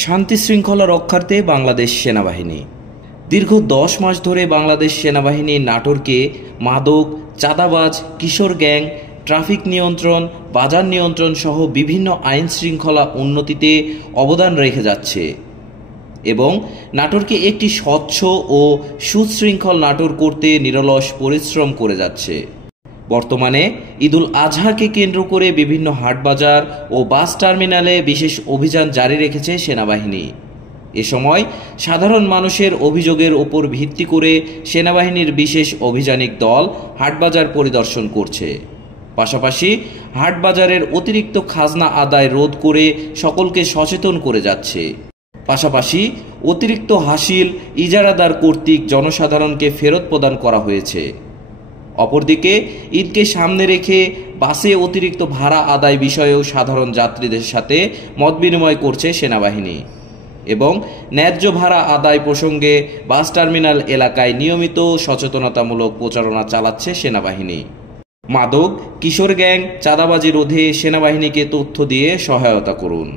শান্তি শৃঙ্খলা রক্ষার্থে বাংলাদেশ সেনাবাহিনী দীর্ঘ 10 মাস ধরে বাংলাদেশ সেনাবাহিনী নাটোরকে মাদক, চাঁদাবাজ, কিশোর গ্যাং, ট্রাফিক নিয়ন্ত্রণ, বাজার নিয়ন্ত্রণ সহ বিভিন্ন আইন শৃঙ্খলা উন্নতিতে অবদান রেখে যাচ্ছে এবং নাটোরকে একটি স্বচ্ছ ও সুশৃঙ্খল নাটোর করতে নিরলস পরিশ্রম করে যাচ্ছে। বর্তমানে ঈদুল আজহাকে কেন্দ্র করে বিভিন্ন হাটবাজার ও বাস টার্মিনালে বিশেষ অভিযান জারি রেখেছে সেনাবাহিনী। এ সময় সাধারণ মানুষের অভিযোগের ওপর ভিত্তি করে সেনাবাহিনীর বিশেষ অভিযানিক দল হাটবাজার পরিদর্শন করছে। পাশাপাশি হাটবাজারের অতিরিক্ত খাজনা আদায় রোধ করে সকলকে সচেতন করে যাচ্ছে। পাশাপাশি অতিরিক্ত হাসিল ইজারাদার কর্তৃক জনসাধারণকে ফেরত প্রদান করা হয়েছে। অপরদিকে ঈদকে সামনে রেখে বাসে অতিরিক্ত ভাড়া আদায় বিষয়েও সাধারণ যাত্রীদের সাথে মতবিনিময় করছে সেনাবাহিনী এবং ন্যায্য ভাড়া আদায় প্রসঙ্গে বাস টার্মিনাল এলাকায় নিয়মিত সচেতনতামূলক প্রচারণা চালাচ্ছে সেনাবাহিনী। মাদক, কিশোর গ্যাং, চাঁদাবাজি রোধে সেনাবাহিনীকে তথ্য দিয়ে সহায়তা করুন।